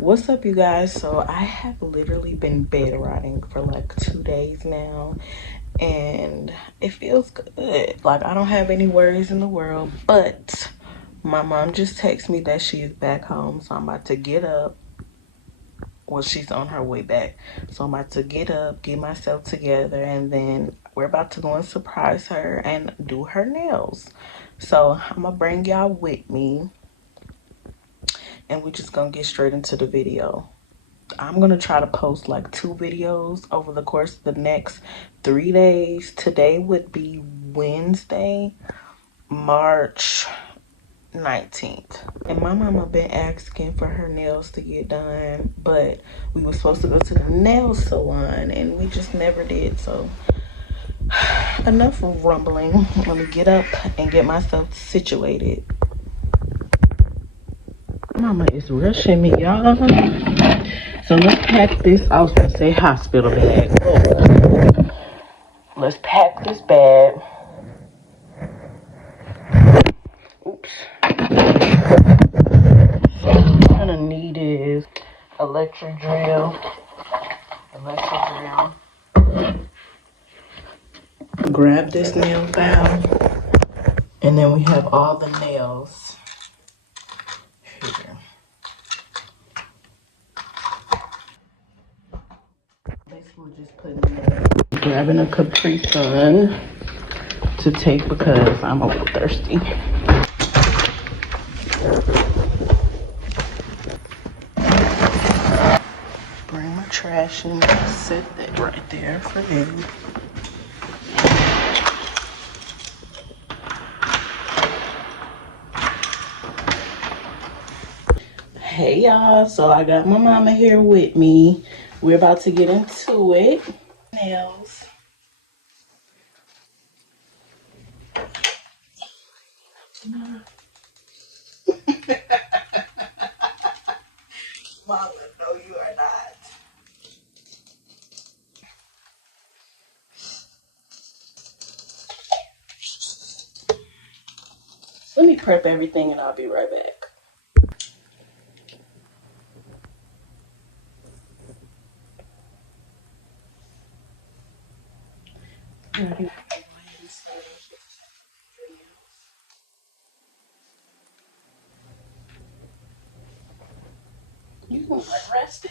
What's up, you guys? So I have literally been bed rotting for like 2 days now, and it feels good. Like, I don't have any worries in the world, but my mom just texted me that she is back home, so I'm about to get up. Well, she's on her way back, so I'm about to get up, get myself together, and then we're about to go and surprise her and do her nails. So I'm gonna bring y'all with me, and we're just gonna get straight into the video. I'm gonna try to post like 2 videos over the course of the next 3 days. Today would be Wednesday, March 19th. And my mama been asking for her nails to get done, but we were supposed to go to the nail salon and we just never did. So enough rumbling. Let me get up and get myself situated. Mama is rushing me, y'all. So let's pack this. I was gonna say hospital bag. Let's pack this bag. Oops. So what I'm gonna need is electric drill. Grab this nail file, and then we have all the nails here. Basically, we're just putting grabbing a Capri Sun to take because I'm a little thirsty. Bring my trash and set that right there for me. Hey y'all, so I got my mama here with me. We're about to get into it. Nails. Mama, no, you are not. Let me prep everything and I'll be right back. You can rest it.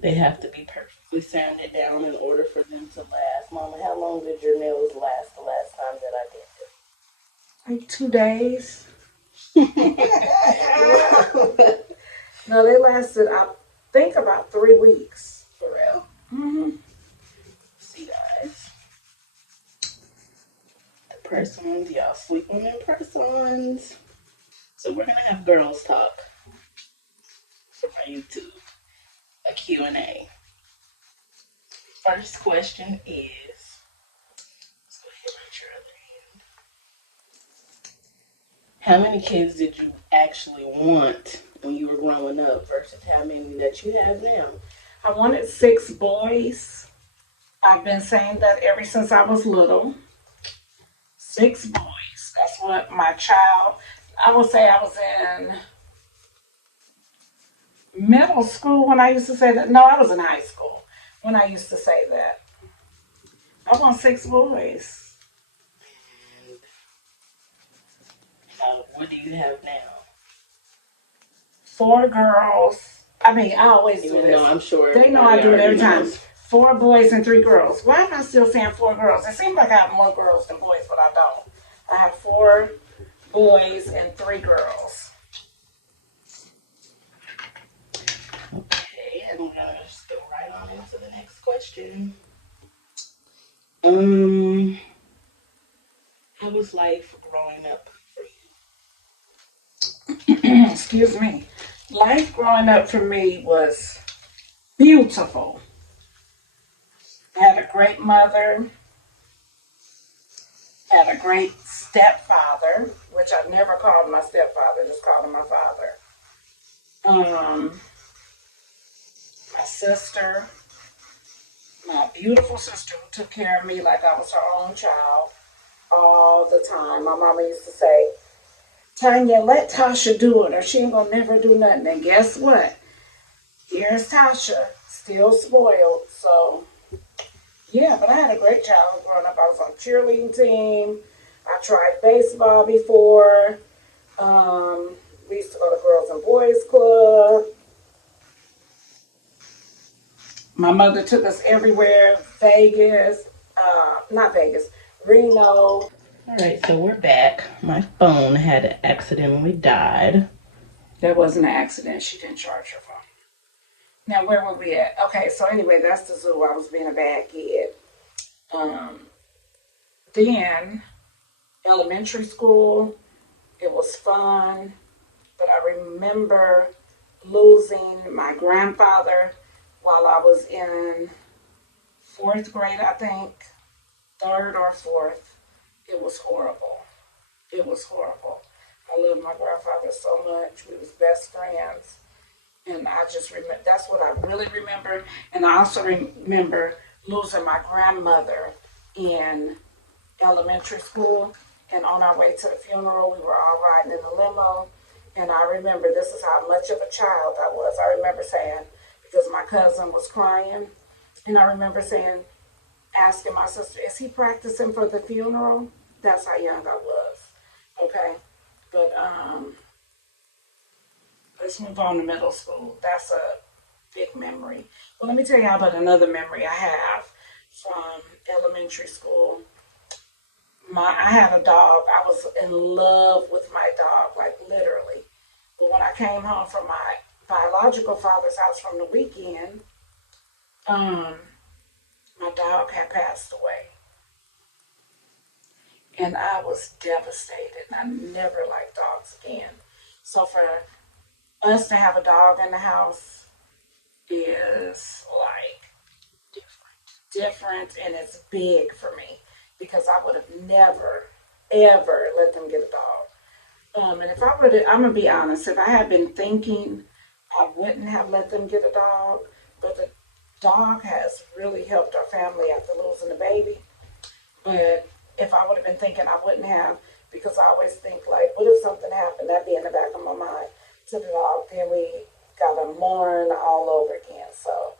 They have to be perfectly sanded down in order for them to last. Mama, how long did your nails last the last time that I did it? Like 2 days. No, they lasted, I think, about 3 weeks. For real? Mm-hmm. See, guys. The press-ons, y'all sleep on them press-ons. So we're going to have girls talk for my YouTube. A Q&A. First question is, let's go ahead and raise your other hand. How many kids did you actually want when you were growing up versus how many that you have now? I wanted 6 boys. I've been saying that ever since I was little. 6 boys. That's what my child, I would say I was in middle school when I used to say that. No, I was in high school when I used to say that. I want 6 boys. And what do you have now? 4 girls. I mean, I always do Even this. though I'm sure They know I do it every time. knows. 4 boys and 3 girls. Why am I still saying 4 girls? It seems like I have more girls than boys, but I don't. I have 4 boys and 3 girls. Okay, and we're gonna just go right on into the next question. How was life growing up for you? Excuse me. Life growing up for me was beautiful. I had a great mother, had a great stepfather, which I never called my stepfather, just called him my father. my sister, my beautiful sister who took care of me like I was her own child all the time. My mama used to say, Tanya, let Tasha do it or she ain't gonna never do nothing. And guess what? Here's Tasha, still spoiled. So, yeah, but I had a great childhood growing up. I was on a cheerleading team. I tried baseball before. We used to go to Girls and Boys Club. My mother took us everywhere. Vegas, not Vegas, Reno. All right, so we're back. My phone had accidentally died. That wasn't an accident. She didn't charge her phone. Now, where were we at? Okay, so anyway, that's the zoo. I was being a bad kid. Then, elementary school, it was fun. But I remember losing my grandfather while I was in fourth grade, I think, third or fourth. It was horrible. It was horrible. I loved my grandfather so much. We was best friends. And I just remember, that's what I really remember. And I also remember losing my grandmother in elementary school. And on our way to the funeral, we were all riding in the limo. And I remember this is how much of a child I was. I remember saying, because my cousin was crying, and I remember saying, asking my sister, is he practicing for the funeral? That's how young I was. Okay. But let's move on to middle school. That's a big memory. Well, let me tell you about another memory I have from elementary school. I had a dog. I was in love with my dog, like literally. But when I came home from my biological father's house from the weekend, my dog had passed away. And I was devastated. I never liked dogs again. So for us to have a dog in the house is like different and it's big for me because I would have never, ever let them get a dog. And if I would have, I'm going to be honest, if I had been thinking, I wouldn't have let them get a dog. But the dog has really helped our family after losing the baby. But if I would have been thinking, I wouldn't have, because I always think, like, what if something happened? That'd be in the back of my mind to the dog. Then we got to mourn all over again. So,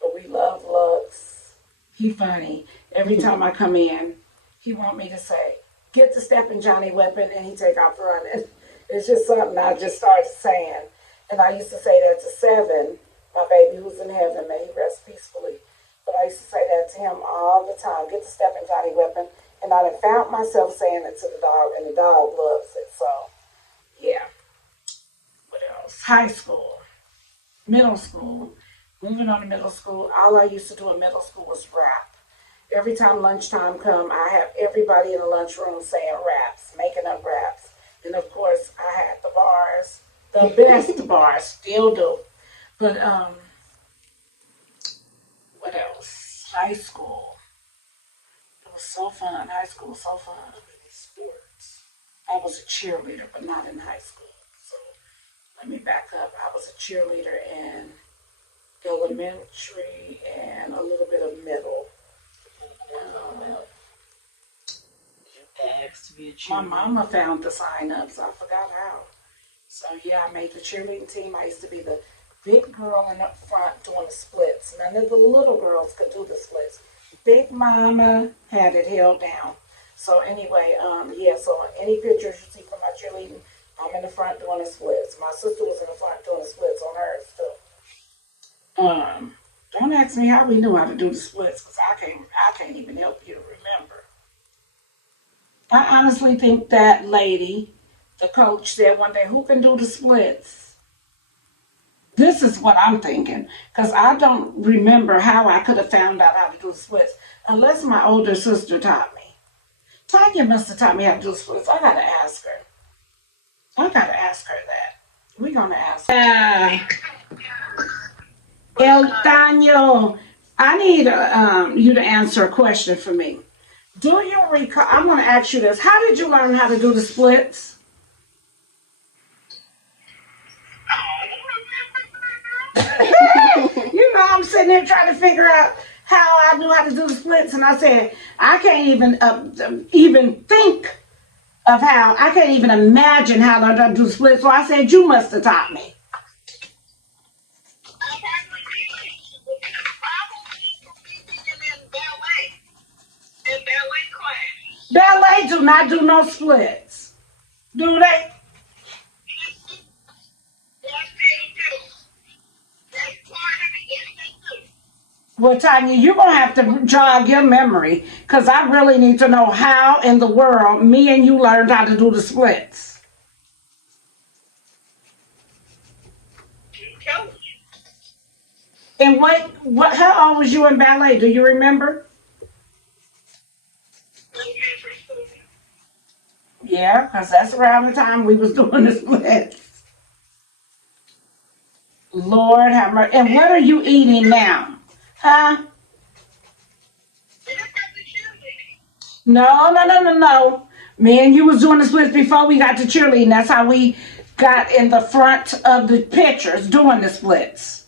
but we love Lux. He funny. Every time I come in, he want me to say, get the stepping Johnny weapon, and he take off running. It's just something I just started saying. And I used to say that to Seven, my baby who's in heaven, may he rest peacefully. But I used to say that to him all the time, get the stepping Johnny weapon. And I found myself saying it to the dog, and the dog loves it. So, yeah. What else? High school, middle school. Moving on to middle school, all I used to do in middle school was rap. Every time lunchtime come, I have everybody in the lunchroom saying raps, making up raps. And of course, I had the bars, the best bars, still do. But what else? High school. It was so fun. High school was so fun. Sports. I was a cheerleader, but not in high school. So let me back up. I was a cheerleader in elementary and a little bit of middle. My mama found the sign-ups. I forgot how. So yeah, I made the cheerleading team. I used to be the big girl in the front doing the splits. None of the little girls could do the splits. Big mama had it held down. So anyway, yeah, so any pictures you see from my cheerleading, I'm in the front doing the splits. My sister was in the front doing the splits on hers too. Don't ask me how we knew how to do the splits because I can't even help you to remember. I honestly think that lady, the coach, said one day, who can do the splits? This is what I'm thinking, because I don't remember how I could have found out how to do the splits, unless my older sister taught me. Tanya must have taught me how to do the splits. I gotta ask her. I gotta ask her that. We're gonna ask her. El Daniel, I need you to answer a question for me. Do you recall? I'm going to ask you this. How did you learn how to do the splits? You I'm sitting there trying to figure out how I knew how to do the splits, and I said, I can't even think of how, I can't even imagine how to do the splits. So I said, you must have taught me. Ballet do not do no splits, do they? Well, Tanya, you're going to have to jog your memory because I really need to know how in the world me and you learned how to do the splits. And how old was you in ballet? Do you remember? Yeah, because that's around the time we was doing the splits. Lord have mercy. And what are you eating now? Huh? No, no, no, no, no. Me and you was doing the splits before we got to cheerleading. That's how we got in the front of the pictures doing the splits.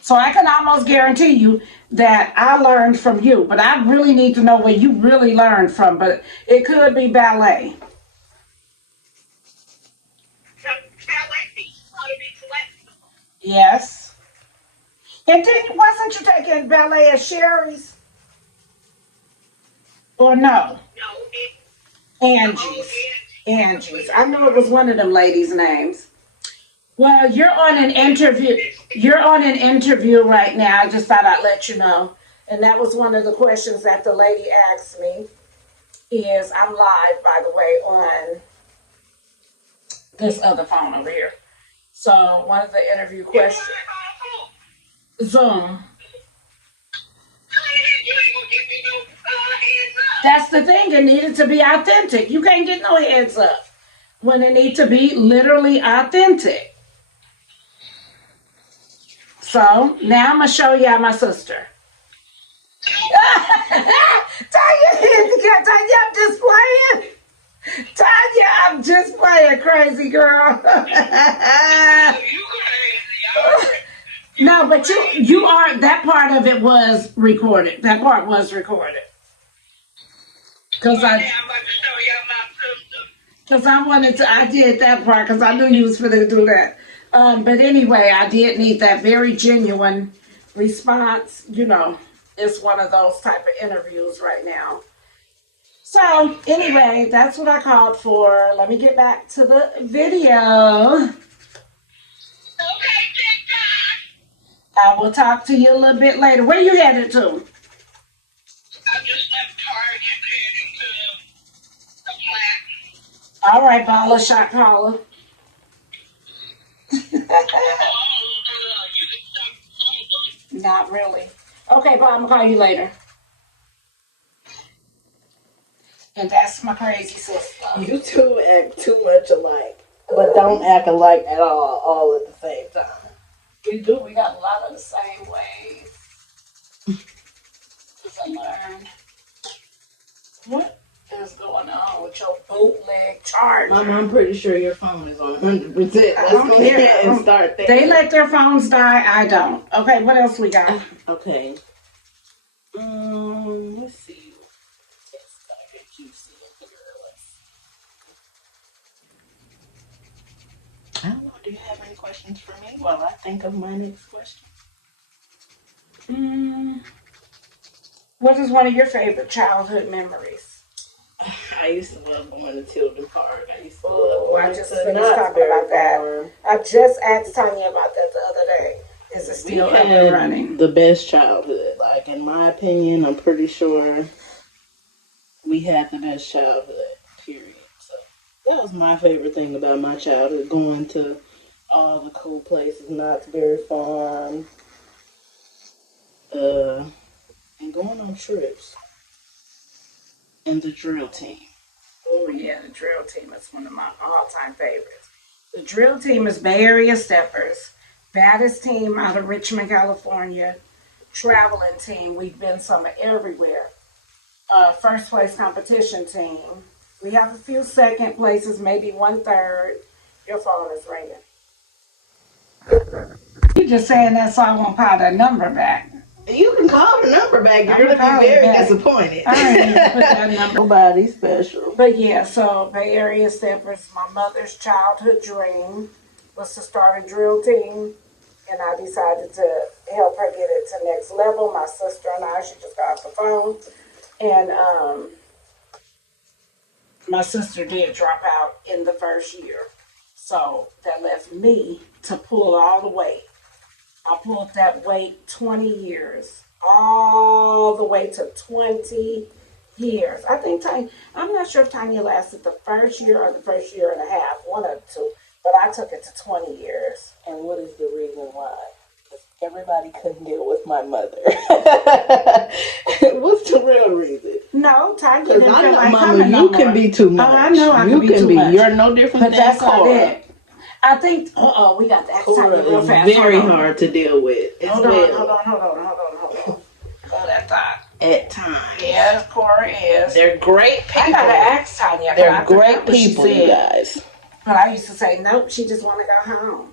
So I can almost guarantee you that I learned from you, but I really need to know where you really learned from. But it could be ballet. Yes. And wasn't you taking ballet at Sherry's? Or no? Angie's. Angie's. I knew it was one of them ladies' names. Well, you're on an interview. You're on an interview right now. I just thought I'd let you know. And that was one of the questions that the lady asked me. Is I'm live, by the way, on this other phone over here. So one of the interview questions, Zoom. That's the thing. It needed to be authentic. You can't get no heads up when it needs to be literally authentic. So now I'm gonna show y'all my sister. Tanya, I'm just playing. Tanya, I'm just playing, crazy girl. No, but you are, that part of it was recorded. That part was recorded. Because I did that part because I knew you was going to do that. But anyway, I did need that very genuine response. You know, it's one of those type of interviews right now. So anyway, that's what I called for. Let me get back to the video. I will talk to you a little bit later. Where you headed to? All right, baller, shot caller. Not really. Okay, but I'm gonna call you later. And that's my crazy sister. You two act too much alike, but don't act alike at all at the same time. We do. We got a lot of the same ways. Because I learned. What is going on with your bootleg charger? Mom, I'm pretty sure your phone is on 100%. Let's go ahead and start there. They let their phones die. I don't. Okay, what else we got? Okay. Let's see. I don't know. Do you have any questions for me while I think of my next question? What is one of your favorite childhood memories? I used to love going to Tilden Park. I used to love going I just finished talking about that. I just asked Tanya about that the other day. Is it still up and running? The best childhood. Like, in my opinion, I'm pretty sure we had the best childhood, period. So that was my favorite thing about my childhood, going to all the cool places, Knott's Berry Farm, and going on trips. And the drill team. Oh yeah, the drill team is one of my all-time favorites. The drill team is Bay Area Steppers, baddest team out of Richmond, California, traveling team. We've been summer everywhere. First place competition team. We have a few second places, maybe 1/3. Your phone is ringing. You just saying that so I won't call that number back. You can call the number back. You're going to be very disappointed. I ain't even put that number. Nobody special. But yeah, so Bay Area Steppers, my mother's childhood dream was to start a drill team. And I decided to help her get it to next level. My sister and I, she just got off the phone. And my sister did drop out in the first year. So that left me to pull all the weight. I pulled that weight 20 years, all the way to 20 years. I think I'm not sure if Tanya lasted the first year or the first year and a half, one of the two, but I took it to 20 years. And what is the reason why? Because everybody couldn't deal with my mother. What's the real reason? No, Tanya didn't feel like Mama, coming no you can more. be too much. Oh, I know I you can be too much. You're no different but than that's Cora. I think, we got to ask Tanya real fast. Very hard to deal with. Hold on. Go that thought. At times. Yes, Cora is. They're great people. I gotta ask Tanya. They're great people, you guys. But I used to say, nope, she just want to go home.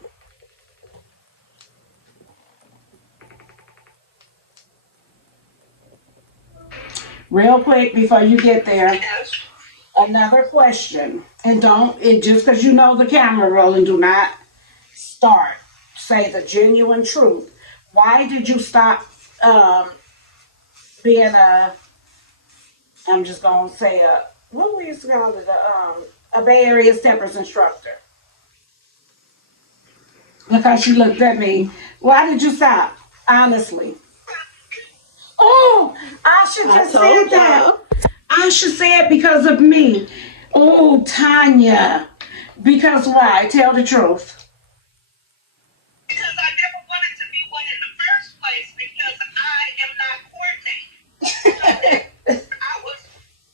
Real quick before you get there, another question. And just because you know the camera rolling, do not start. Say the genuine truth. Why did you stop being I'm just going to say what we used to call it, a Bay Area Steppers instructor? Look how she looked at me. Why did you stop? Honestly. Oh, I should just said that. I should say it because of me. Oh, Tanya. Because why? Tell the truth. Because I never wanted to be one in the first place because I am not coordinated. I was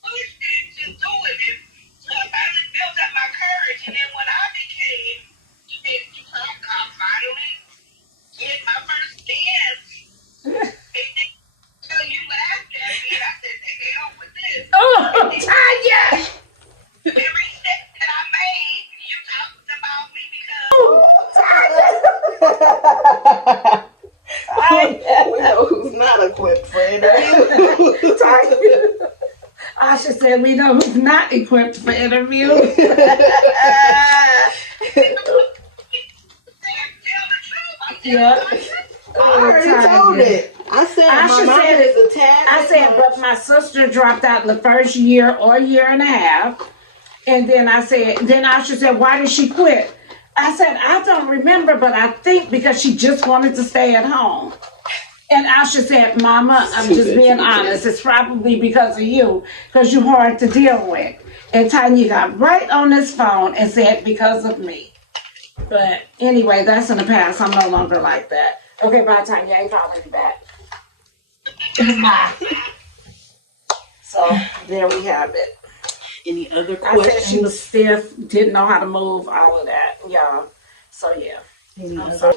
pushed into doing it, so I finally built up my courage. And then when I became I finally did my first dance. And you laughed at me. I said, the hell with this. Oh, Tanya! Every step that I made, you talked about me because. We know who's not equipped for interviews. I should say we know who's not equipped for interviews. Yeah. I already told it. I said my mom is a tad. I said, but my sister dropped out the first year or year and a half. And then I should say, why did she quit? I said, I don't remember, but I think because she just wanted to stay at home. And Asha said, Mama, I'm just being honest. It's probably because of you, because you're hard to deal with. And Tanya got right on this phone and said, because of me. But anyway, that's in the past. I'm no longer like that. Okay, bye, Tanya. I ain't calling you back. Bye. So there we have it. Any other questions? I said she was stiff, didn't know how to move, all of that, y'all. So yeah. I'm sorry.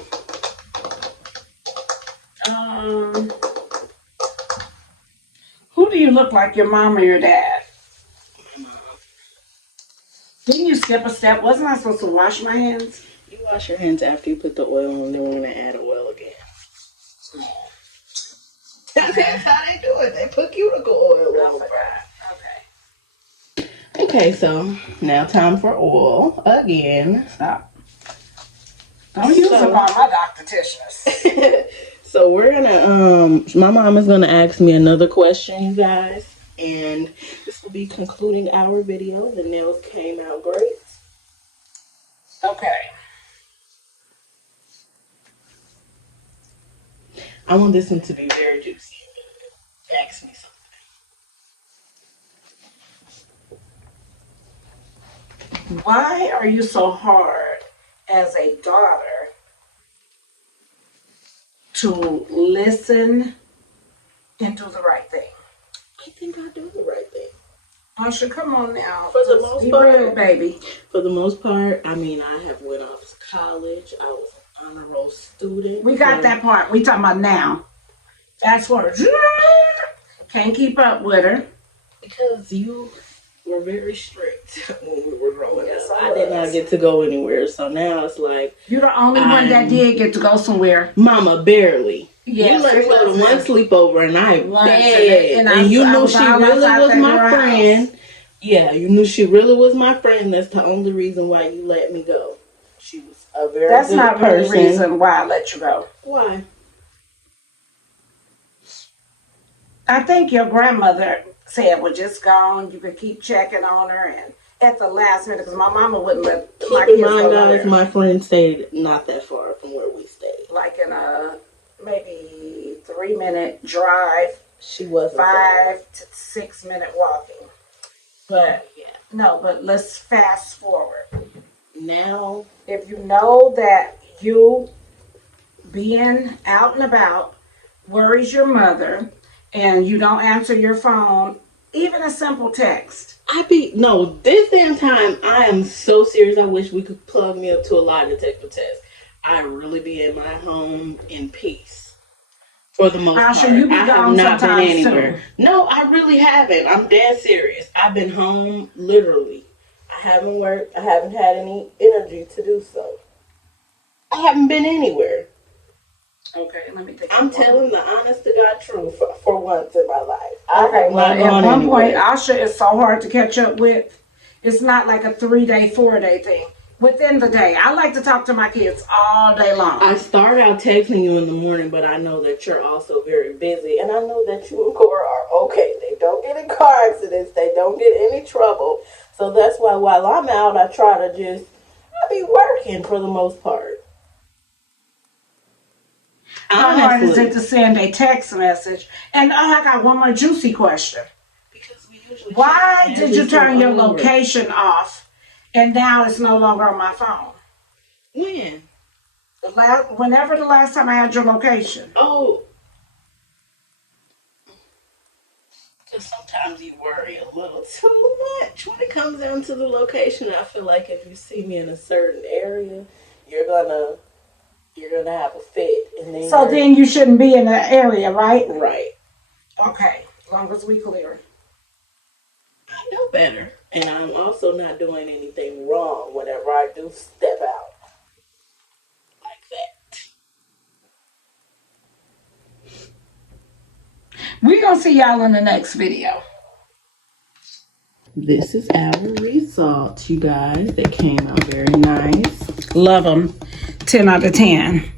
Who do you look like, your mom or your dad? My mom. Didn't you skip a step? Wasn't I supposed to wash my hands? You wash your hands after you put the oil on, then we're going to add oil again. That's how they do it. They put cuticle oil on. I forgot. Okay, so now time for oil again. Stop. Don't use it on my doctor-tishness. So we're gonna my mom is gonna ask me another question, you guys, and this will be concluding our video. The nails came out great. Okay. I want this one to be very juicy. Ask me something. Why are you so hard as a daughter to listen and do the right thing? I think I do the right thing. Asha, come on now. For the most part, real, baby. For the most part, I mean, I have went off to college. I was an honor roll student. We got that part. We talking about now. Fast forward. Can't keep up with her. Because you were very strict when we were growing up. I didn't not get to go anywhere. So now it's like you're the only one that did get to go somewhere. Mama, barely. Yes, you let me go to one sleepover and I begged. And you knew she really was my friend. House. Yeah, you knew she really was my friend. That's the only reason why you let me go. She was a very That's good not person. the reason why I let you go. Why? I think your grandmother said, well, just go on. You could keep checking on her. And at the last minute, because my mama wouldn't let my kids go nowhere. Guys, my friend stayed not that far from where we stayed. Like in a maybe 3-minute drive. She was 5 to 6 minute walking. But no, but let's fast forward. Now, if you know that you being out and about worries your mother and you don't answer your phone, even a simple text. This damn time, I am so serious. I wish we could plug me up to a lie detector test. I really be in my home in peace. For the most part. You be I have not been anywhere. Too. No, I really haven't. I'm dead serious. I've been home literally. I haven't worked. I haven't had any energy to do so. I haven't been anywhere. Okay, let me think. I'm telling the honest to God truth for once in my life. Okay, well, at one point, Asha is so hard to catch up with. It's not like a 3-day, 4-day thing. Within the day. I like to talk to my kids all day long. I start out texting you in the morning, but I know that you're also very busy. And I know that you and Cora are okay. They don't get in car accidents. They don't get any trouble. So that's why while I'm out, I try to I be working for the most part. How hard is it to send a text message? And I got one more juicy question. Because we usually why did you turn your location off? And now it's no longer on my phone. When? Whenever the last time I had your location. Oh. Because sometimes you worry a little too much when it comes down to the location. I feel like if you see me in a certain area, you're gonna have a fit. And then then you shouldn't be in that area, right? Right. Okay. As long as we clear. I know better. And I'm also not doing anything wrong whenever I do step out. Like that. We're going to see y'all in the next video. This is our results, you guys. They came out very nice. Love them. 10 out of 10.